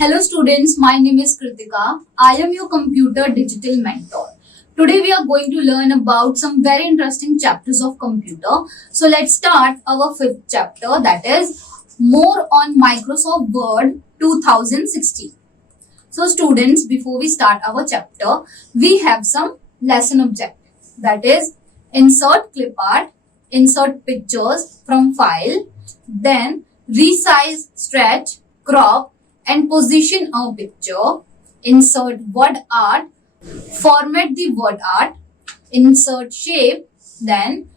Hello students, my name is Kritika. I am your computer digital mentor. Today we are going to learn about some very interesting chapters of computer. So let's start our fifth chapter, that is more on Microsoft Word 2016. So students, before we start our chapter, we have some lesson objectives, that is insert clip art, insert pictures from file, then resize, stretch, crop and position a picture, insert word art, format the word art, insert shape, then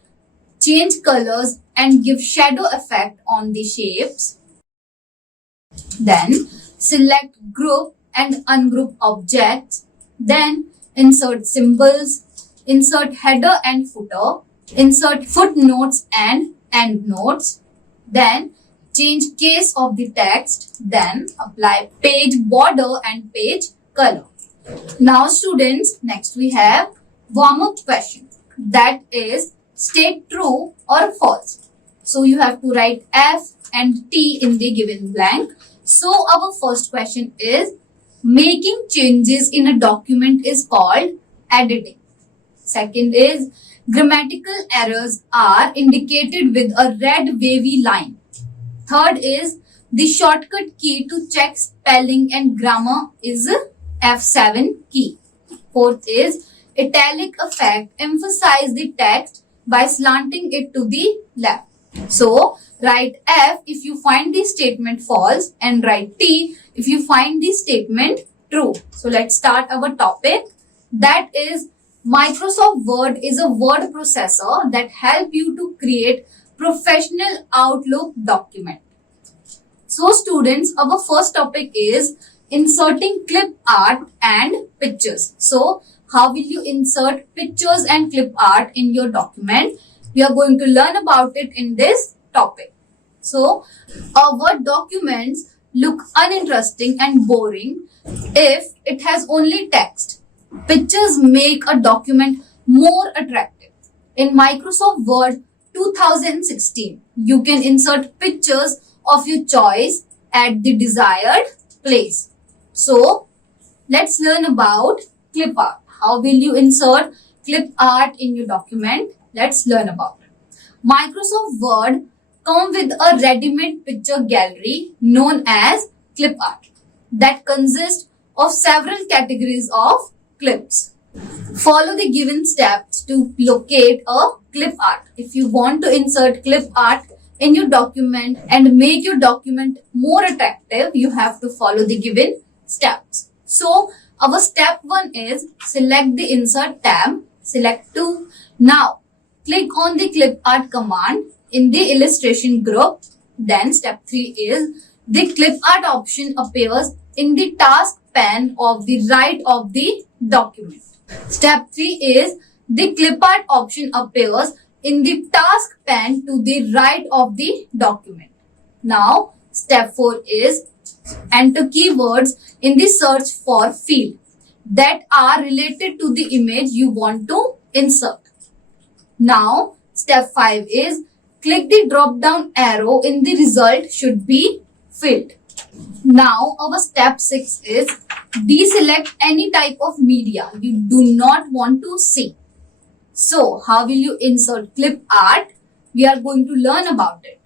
change colors and give shadow effect on the shapes, then select group and ungroup objects, then insert symbols, insert header and footer, insert footnotes and endnotes, then change case of the text, then apply page border and page color. Now students, next we have warm-up question, that is state true or false. So you have to write F and T in the given blank. So our first question is, making changes in a document is called editing. Second is, grammatical errors are indicated with a red wavy line. Third is, the shortcut key to check spelling and grammar is F7 key. Fourth is, italic effect emphasize the text by slanting it to the left. So write F if you find the statement false and write T if you find the statement true. So let's start our topic, that is Microsoft Word is a word processor that help you to create professional Outlook document. So students, our first topic is inserting clip art and pictures. So how will you insert pictures and clip art in your document? We are going to learn about it in this topic. So our Word documents look uninteresting and boring if it has only text. Pictures make a document more attractive. In Microsoft Word 2016, you can insert pictures of your choice at the desired place. So let's learn about clip art. How will you insert clip art in your document? Let's learn about it. Microsoft Word comes with a ready-made picture gallery known as clip art that consists of several categories of clips. Follow the given steps to locate a clip art. If you want to insert clip art in your document and make your document more attractive, you have to follow the given steps. So our step 1 is select the insert tab, select 2. Now click on the clip art command in the illustration group. Then step 3 is the clip art option appears in the task pane of the right of the document. Step 3 is the clip art option appears in the task pane to the right of the document. Now step 4 is enter keywords in the search for field that are related to the image you want to insert. Now step 5 is click the drop down arrow in the result should be filled. Now our step 6 is deselect any type of media you do not want to see. So how will you insert clip art? We are going to learn about it.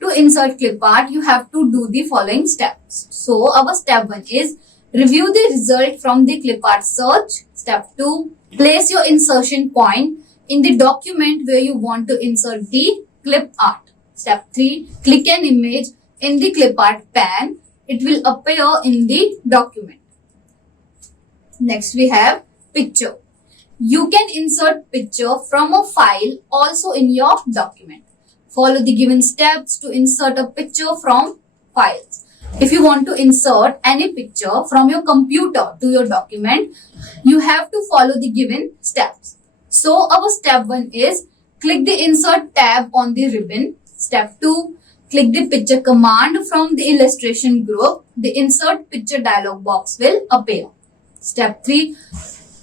To insert clip art, you have to do the following steps. So our step 1 is review the result from the clip art search. Step 2, place your insertion point in the document where you want to insert the clip art. Step 3, click an image in the clip art pane. It will appear in the document. Next we have picture. You can insert picture from a file also in your document. Follow the given steps to insert a picture from files. If you want to insert any picture from your computer to your document, you have to follow the given steps. So our step 1 is click the insert tab on the ribbon. Step 2, click the picture command from the illustration group. The insert picture dialog box will appear. Step 3,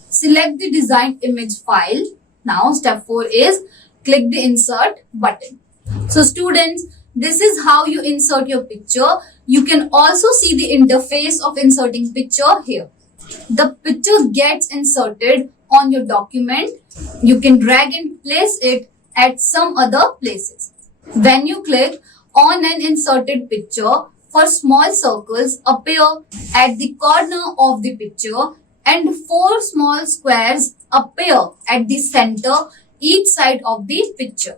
select the designed image file. Now step 4 is click the insert button. So students, this is how you insert your picture. You can also see the interface of inserting picture here. The picture gets inserted on your document. You can drag and place it at some other places. When you click on an inserted picture, four small circles appear at the corner of the picture and four small squares appear at the center each side of the picture.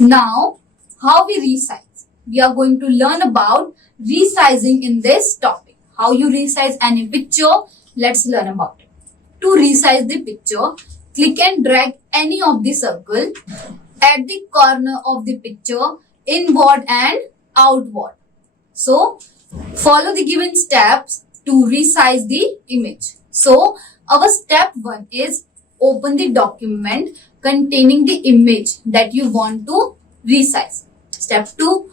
Now, how we resize? We are going to learn about resizing in this topic. How you resize any picture? Let's learn about it. To resize the picture, click and drag any of the circle at the corner of the picture inward and outward. So, follow the given steps to resize the image. So, our step 1 is open the document containing the image that you want to resize. Step 2,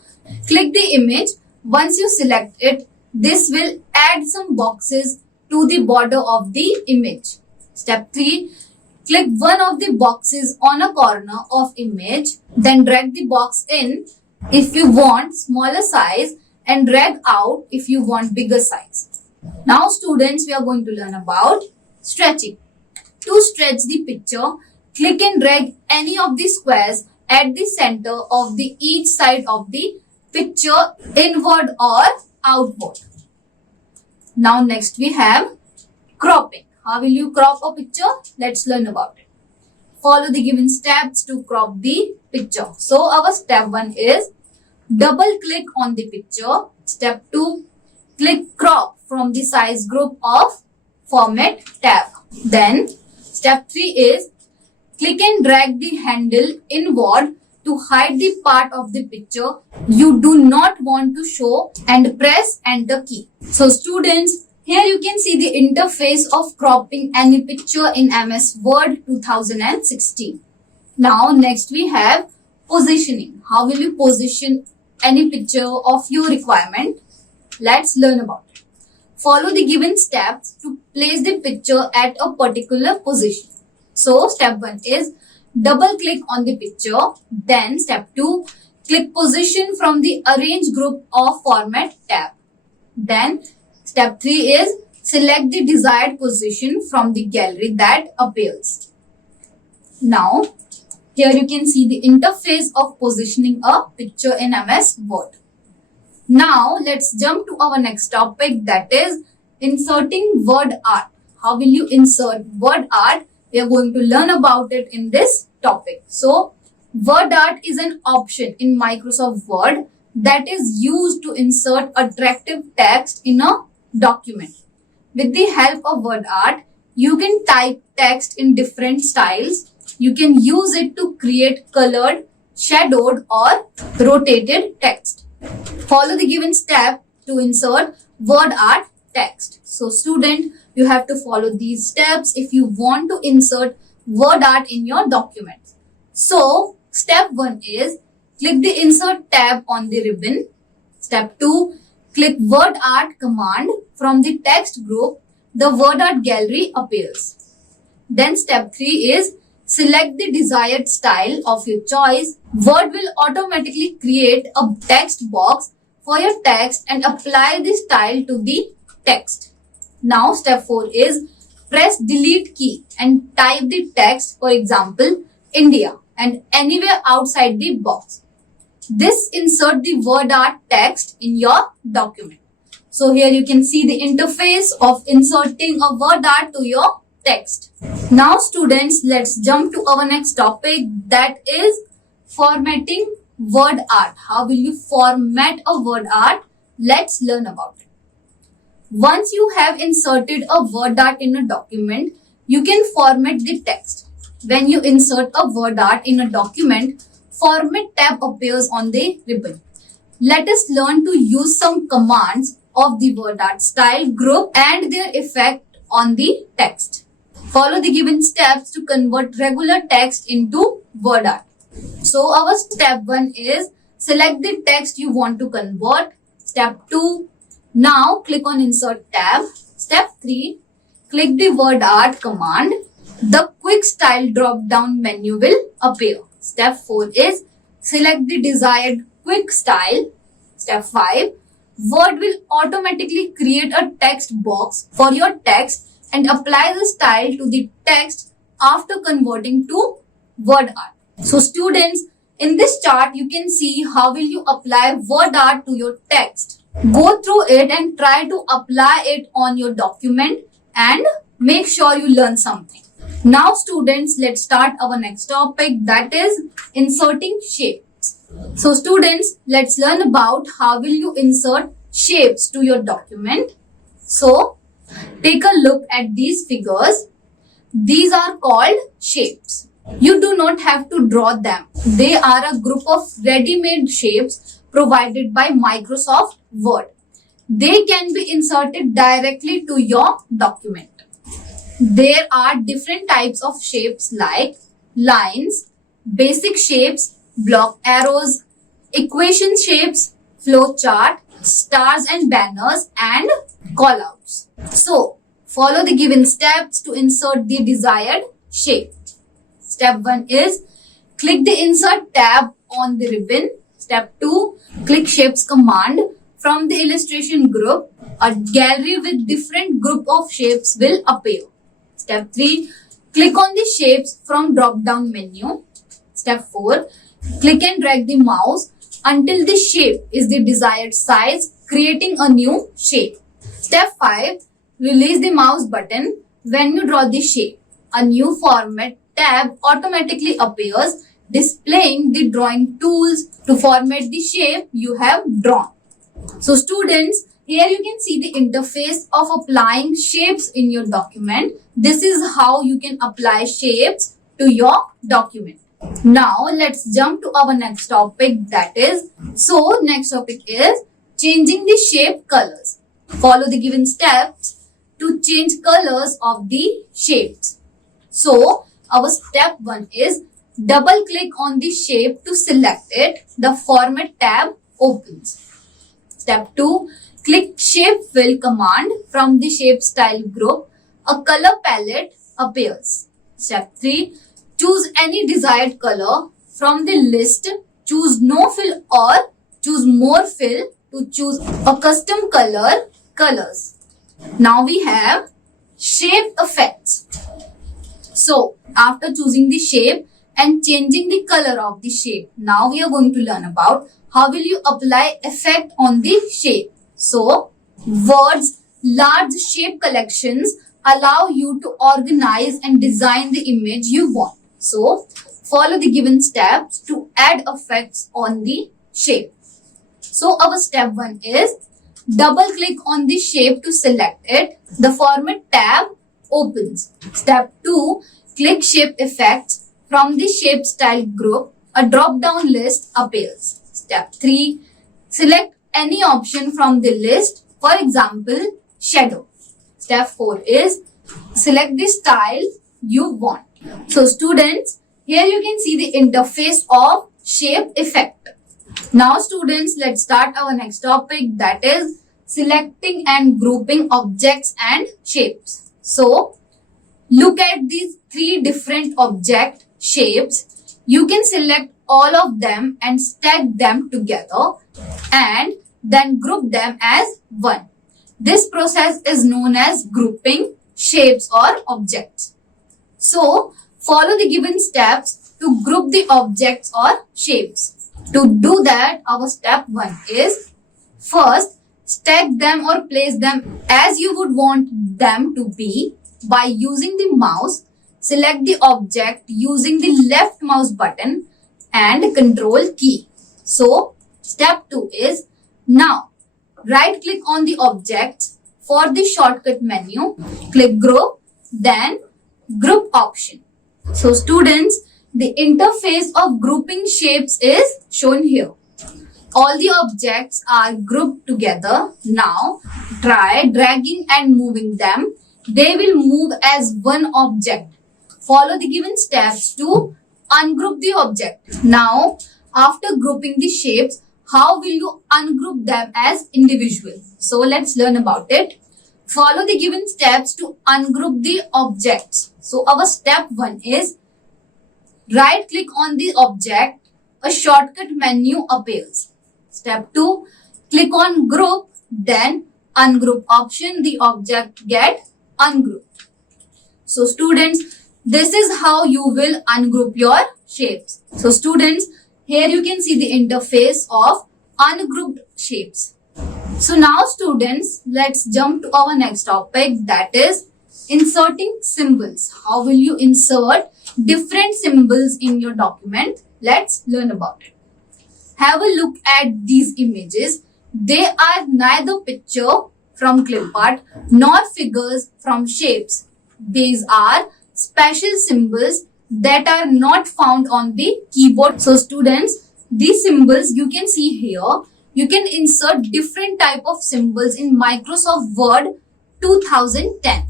click the image. Once you select it, this will add some boxes to the border of the image. Step 3, click one of the boxes on a corner of image, then drag the box in if you want smaller size and drag out if you want bigger size. Now students, we are going to learn about stretching. To stretch the picture, click and drag any of the squares at the center of the each side of the picture inward or outward. Now next we have cropping. How will you crop a picture? Let's learn about it. Follow the given steps to crop the picture. So our step 1 is double click on the picture. Step 2, click crop from the size group of format tab. Then step 3 is click and drag the handle inward to hide the part of the picture you do not want to show and press enter key. So students, here you can see the interface of cropping any picture in MS Word 2016. Now next we have positioning. How will you position any picture of your requirement? Let's learn about it. Follow the given steps to place the picture at a particular position. So step 1 is double click on the picture. Then step 2, click position from the arrange group of format tab. Then step 3 is select the desired position from the gallery that appears. Now here you can see the interface of positioning a picture in MS Word. Now let's jump to our next topic, that is inserting word art. How will you insert word art? We are going to learn about it in this topic. So word art is an option in Microsoft Word that is used to insert attractive text in a document. With the help of word art, you can type text in different styles. You can use it to create colored, shadowed or rotated text. Follow the given step to insert word art text. So student, you have to follow these steps if you want to insert word art in your document. So step 1 is click the insert tab on the ribbon. Step 2, click word art command. From the text group, the word art gallery appears. Then step 3 is select the desired style of your choice. Word will automatically create a text box for your text and apply the style to the text. Now step 4 is press delete key and type the text, for example, India, and anywhere outside the box. This insert the word art text in your document. So here you can see the interface of inserting a word art to your text. Now students, let's jump to our next topic, that is formatting word art. How will you format a word art? Let's learn about it. Once you have inserted a word art in a document, you can format the text. When you insert a word art in a document, Format tab appears on the ribbon. Let us learn to use some commands of the word art style group and their effect on the text. Follow the given steps to convert regular text into word art. So our step 1 is select the text you want to convert. Step 2, now click on insert tab. Step 3, click the word art command. The quick style drop down menu will appear. Step 4 is select the desired quick style. Step 5, Word will automatically create a text box for your text and apply the style to the text after converting to word art. So students, in this chart, you can see how will you apply word art to your text. Go through it and try to apply it on your document and make sure you learn something. Now students, let's start our next topic, that is inserting shapes. So students, let's learn about how will you insert shapes to your document. So take a look at these figures. These are called shapes. You do not have to draw them. They are a group of ready-made shapes provided by Microsoft Word. They can be inserted directly to your document. There are different types of shapes like lines, basic shapes, block arrows, equation shapes, flow chart, stars and banners, and callouts. So, follow the given steps to insert the desired shape. Step 1 is click the insert tab on the ribbon. Step 2, click shapes command. From the illustration group, a gallery with different group of shapes will appear. Step 3, click on the shapes from drop down menu. Step 4, click and drag the mouse until the shape is the desired size, creating a new shape. Step 5, release the mouse button when you draw the shape. A new format tab automatically appears, displaying the drawing tools to format the shape you have drawn. So students, here you can see the interface of applying shapes in your document. This is how you can apply shapes to your document. Now let's jump to our next topic, that is, next topic is changing the shape colors. Follow the given steps to change colors of the shapes. So our step 1 is double click on the shape to select it. The format tab opens. Step 2, click shape fill command from the shape style group. A color palette appears. Step 3, choose any desired color from the list. Choose no fill or choose more fill to choose a custom colors. Now we have shape effects. So after choosing the shape and changing the color of the shape, now we are going to learn about how will you apply effect on the shape. So Word's large shape collections allow you to organize and design the image you want. So follow the given steps to add effects on the shape. So our step 1 is double click on the shape to select it. The format tab opens. Step 2, click shape effects from the shape style group. A drop down list appears. Step 3, select any option from the list, for example, shadow. Step 4 is select the style you want. So students, here you can see the interface of shape effect. Now students, let's start our next topic, that is selecting and grouping objects and shapes. So look at these 3 different object shapes. You can select all of them and stack them together and then group them as one. This process is known as grouping shapes or objects. So follow the given steps to group the objects or shapes. To do that, our step 1 is first stack them or place them as you would want them to be by using the mouse. Select the object using the left mouse button and control key. So step 2 is now right click on the object. For the shortcut menu, click group, then group option. So students, the interface of grouping shapes is shown here. All the objects are grouped together. Now try dragging and moving them. They will move as one object. Follow the given steps to ungroup the object. Now, after grouping the shapes, how will you ungroup them as individual? So let's learn about it. Follow the given steps to ungroup the objects. So our step 1 is right click on the object. A shortcut menu appears. Step 2, Click on group, then ungroup option, the object get ungrouped. So students, this is how you will ungroup your shapes. So students, here you can see the interface of ungrouped shapes. So now students, let's jump to our next topic, that is inserting symbols. How will you insert different symbols in your document? Let's learn about it. Have a look at these images. They are neither picture from clip art nor figures from shapes. These are special symbols that are not found on the keyboard. So students, these symbols you can see here. You can insert different type of symbols in Microsoft Word 2010.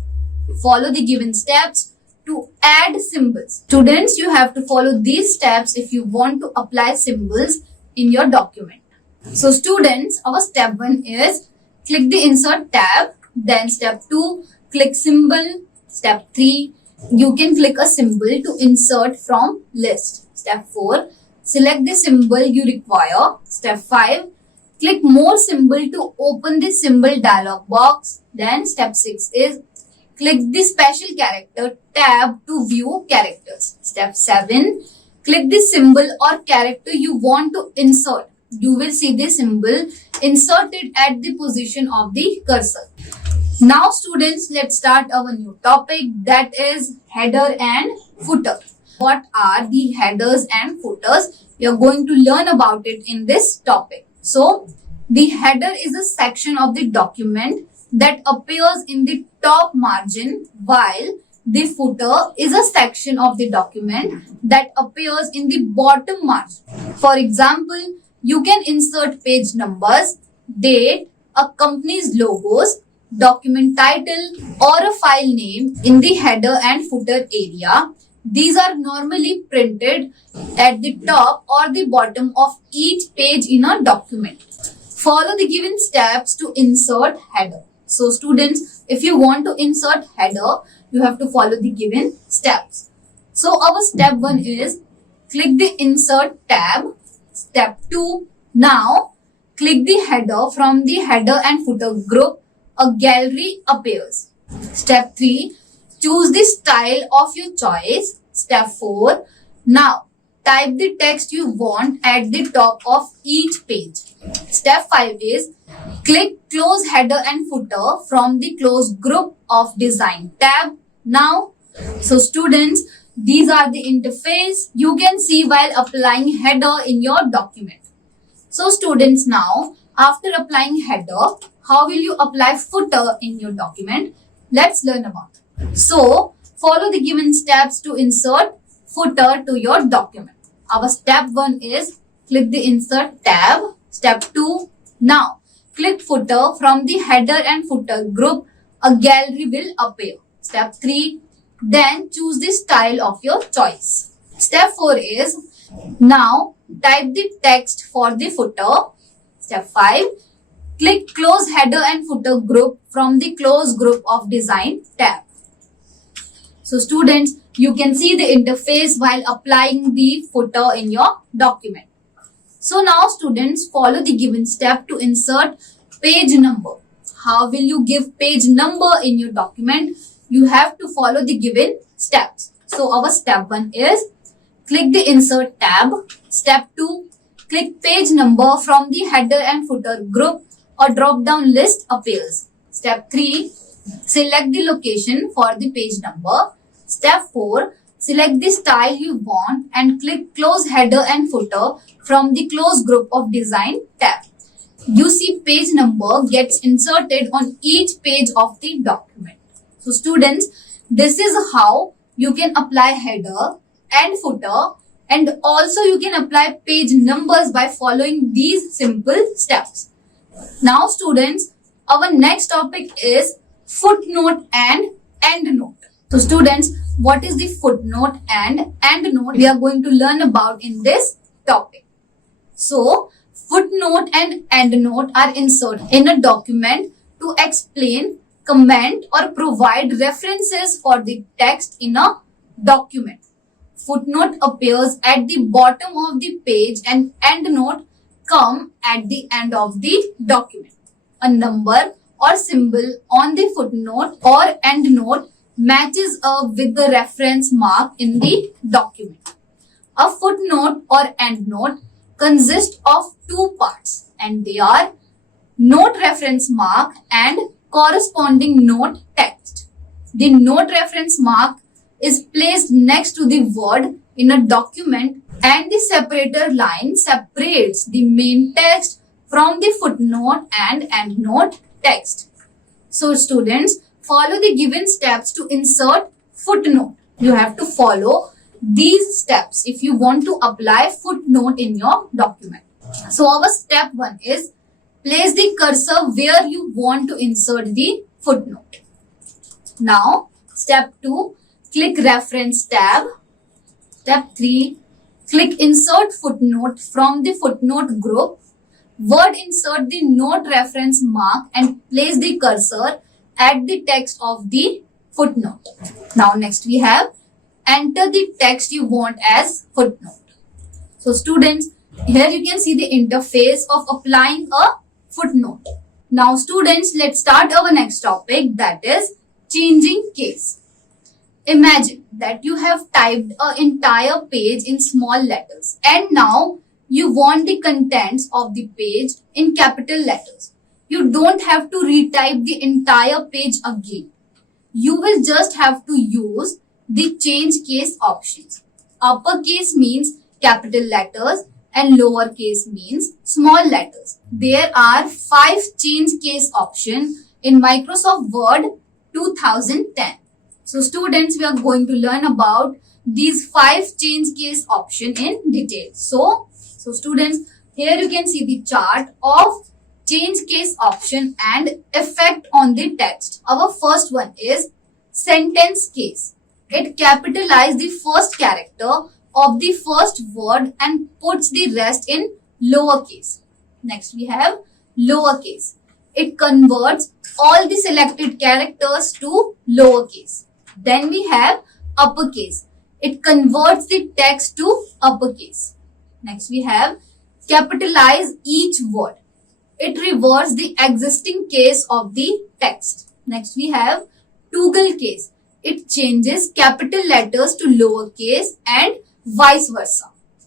Follow the given steps to add symbols. Students, you have to follow these steps if you want to apply symbols in your document. So students, our step 1 is click the insert tab. Then step 2, click symbol. Step 3, you can click a symbol to insert from list. Step 4, select the symbol you require. Step 5, click more symbol to open the symbol dialog box. Then step 6 is click the special character tab to view characters. Step 7, click the symbol or character you want to insert. You will see the symbol inserted at the position of the cursor. Now students, let's start our new topic, that is header and footer. What are the headers and footers? We are going to learn about it in this topic. So the header is a section of the document that appears in the top margin, while the footer is a section of the document that appears in the bottom margin. For example, you can insert page numbers, date, a company's logos, document title or a file name in the header and footer area. These are normally printed at the top or the bottom of each page in a document. Follow the given steps to insert header. So students, if you want to insert header, you have to follow the given steps. So our step 1 is click the insert tab. Step 2, now click the header. From the header and footer group, a gallery appears. Step 3, choose the style of your choice. Step 4, now type the text you want at the top of each page. Step 5 is click close header and footer from the close group of design tab. Now, so students, these are the interface you can see while applying header in your document. So students, now after applying header, how will you apply footer in your document? Let's learn about it. So follow the given steps to insert footer to your document. Our step 1 is click the insert tab. Step 2, now click footer. From the header and footer group, a gallery will appear. Step 3, then choose the style of your choice. Step 4 is now type the text for the footer. Step 5, click close header and footer group from the close group of design tab. So students, you can see the interface while applying the footer in your document. So now students, follow the given step to insert page number. How will you give page number in your document? You have to follow the given steps. So our step 1 is click the insert tab. Step 2, click page number. From the header and footer group, a drop down list appears. Step 3, select the location for the page number. Step 4, select the style you want and click close header and footer from the close group of design tab. You see page number gets inserted on each page of the document. So students, this is how you can apply header and footer, and also you can apply page numbers by following these simple steps. Now students, our next topic is footnote and endnote. So students, what is the footnote and endnote? We are going to learn about in this topic. So footnote and endnote are inserted in a document to explain, comment or provide references for the text in a document. Footnote appears at the bottom of the page and endnote come at the end of the document. A number or symbol on the footnote or endnote matches up with the reference mark in the document. A footnote or endnote consists of two parts, and they are note reference mark and corresponding note text. The note reference mark is placed next to the word in a document, and the separator line separates the main text from the footnote and endnote text. So students, follow the given steps to insert footnote. You have to follow these steps if you want to apply footnote in your document. So our step 1 is place the cursor where you want to insert the footnote. Now, step 2, click reference tab. Step 3, click insert footnote from the footnote group. Word insert the note reference mark and place the cursor at the text of the footnote. Now next we have enter the text you want as footnote. So students, here you can see the interface of applying a footnote. Now students, let's start our next topic, that is changing case. Imagine that you have typed an entire page in small letters and now you want the contents of the page in capital letters. You don't have to retype the entire page again. You will just have to use the change case options. Uppercase means capital letters and lowercase means small letters. There are 5 change case options in Microsoft Word 2010. So students, we are going to learn about these 5 change case options in detail. So students, here you can see the chart of change case option and effect on the text. Our first one is sentence case. It capitalizes the first character of the first word and puts the rest in lowercase. Next we have lowercase. It converts all the selected characters to lowercase. Then we have uppercase. It converts the text to uppercase. Next we have capitalize each word. It reverts the existing case of the text. Next we have toggle case. It changes capital letters to lowercase and vice versa.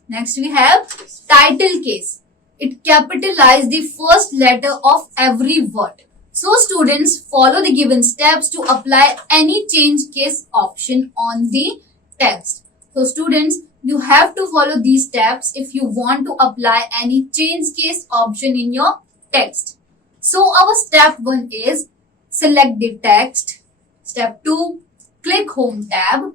Next we have title case. It capitalizes the first letter of every word. So students, follow the given steps to apply any change case option on the text. So students, you have to follow these steps if you want to apply any change case option in your text. So our step 1 is select the text. Step 2, click home tab.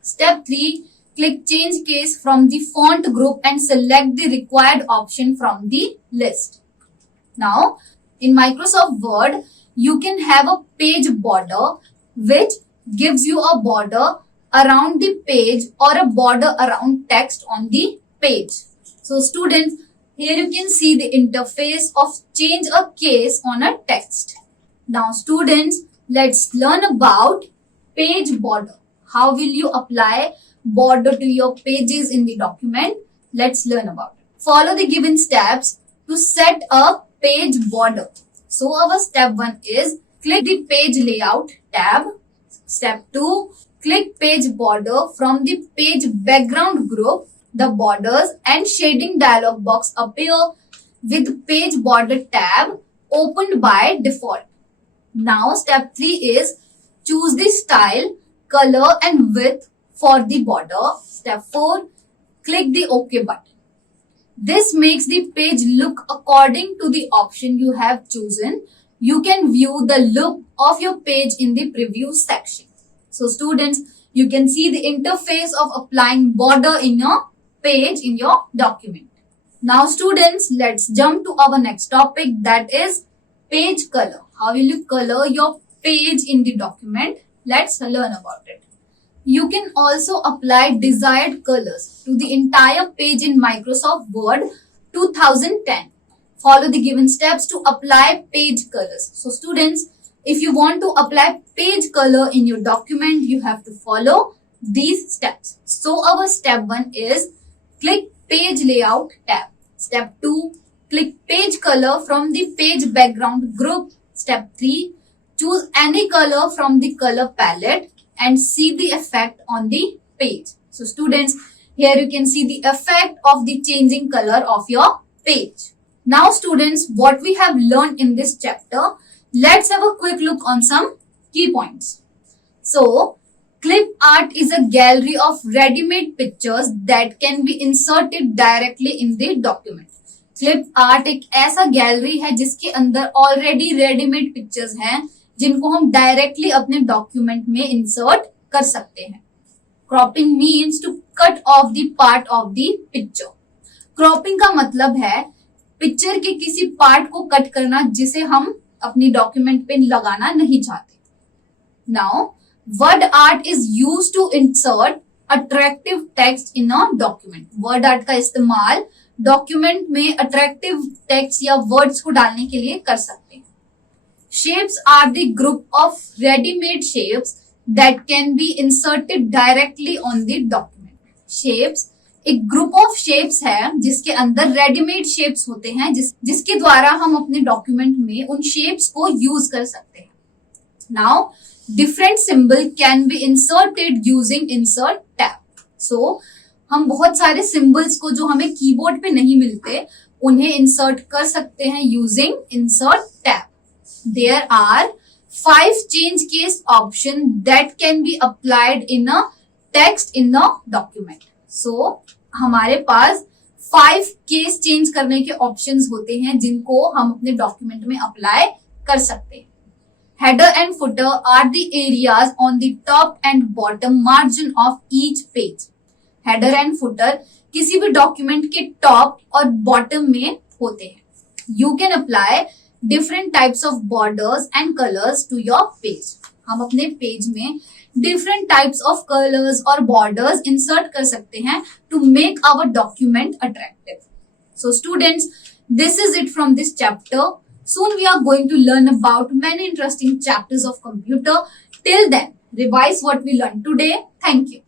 Step 3, click change case from the font group and select the required option from the list. Now, in Microsoft Word, you can have a page border which gives you a border around the page or a border around text on the page. So students, here you can see the interface of change a case on a text. Now students, let's learn about page border. How will you apply border to your pages in the document? Let's learn about it. Follow the given steps to set a page border. So our step 1 is click the page layout tab. Step 2, click page border from the page background group. The borders and shading dialog box appear with page border tab opened by default. Now step 3 is choose the style, color and width for the border. Step 4, click the OK button. This makes the page look according to the option you have chosen. You can view the look of your page in the preview section. So students, you can see the interface of applying border in your page in your document. Now students, let's jump to our next topic, that is page color. How will you color your page in the document? Let's learn about it. You can also apply desired colors to the entire page in Microsoft Word 2010. Follow the given steps to apply page colors. So students, if you want to apply page color in your document, you have to follow these steps. So our step 1 is click page layout tab. Step 2, Click page color from the page background group. Step 3. Choose any color from the color palette and see the effect on the page. So students, here you can see the effect of the changing color of your page. Now students, what we have learned in this chapter, let's have a quick look on some key points. So, clip art is a gallery of ready-made pictures that can be inserted directly in the document. Clip art एक ऐसा gallery है जिसके अंदर already readymade pictures हैं जिनको हम directly अपने document में इंसर्ट कर सकते हैं. Cropping means to cut off the part of the picture. Cropping का मतलब है पिक्चर के किसी पार्ट को कट करना जिसे हम अपनी डॉक्यूमेंट पे लगाना नहीं चाहते. Now word art is use to insert attractive text in a document. Word art का इस्तेमाल डॉक्यूमेंट में अट्रैक्टिव टेक्स्ट या वर्ड्स को डालने के लिए कर सकते हैं. Shapes are the group of readymade shapes that can be inserted directly on the document. Shapes एक ग्रुप ऑफ शेप्स है जिसके अंदर रेडीमेड शेप्स होते हैं जिसके द्वारा हम अपने डॉक्यूमेंट में उन शेप्स को यूज कर सकते हैं. Now different symbol can be inserted using insert tab. So हम बहुत सारे सिंबल्स को जो हमें कीबोर्ड पे नहीं मिलते उन्हें इंसर्ट कर सकते हैं using insert tab. There are 5 change case option that can be applied in a text in a document. So हमारे पास 5 केस चेंज करने के ऑप्शंस होते हैं जिनको हम अपने डॉक्यूमेंट में अप्लाई कर सकते हैं. Header and footer are the areas on the top and bottom margin of each page. Header and footer किसी भी डॉक्यूमेंट के टॉप और बॉटम में होते हैं. You can apply different types of borders and colors to your page. हम अपने page में different types of colors और borders insert कर सकते हैं to make our document attractive. So students, this is it from this chapter. Soon we are going to learn about many interesting chapters of computer. Till then, revise what we learned today. Thank you.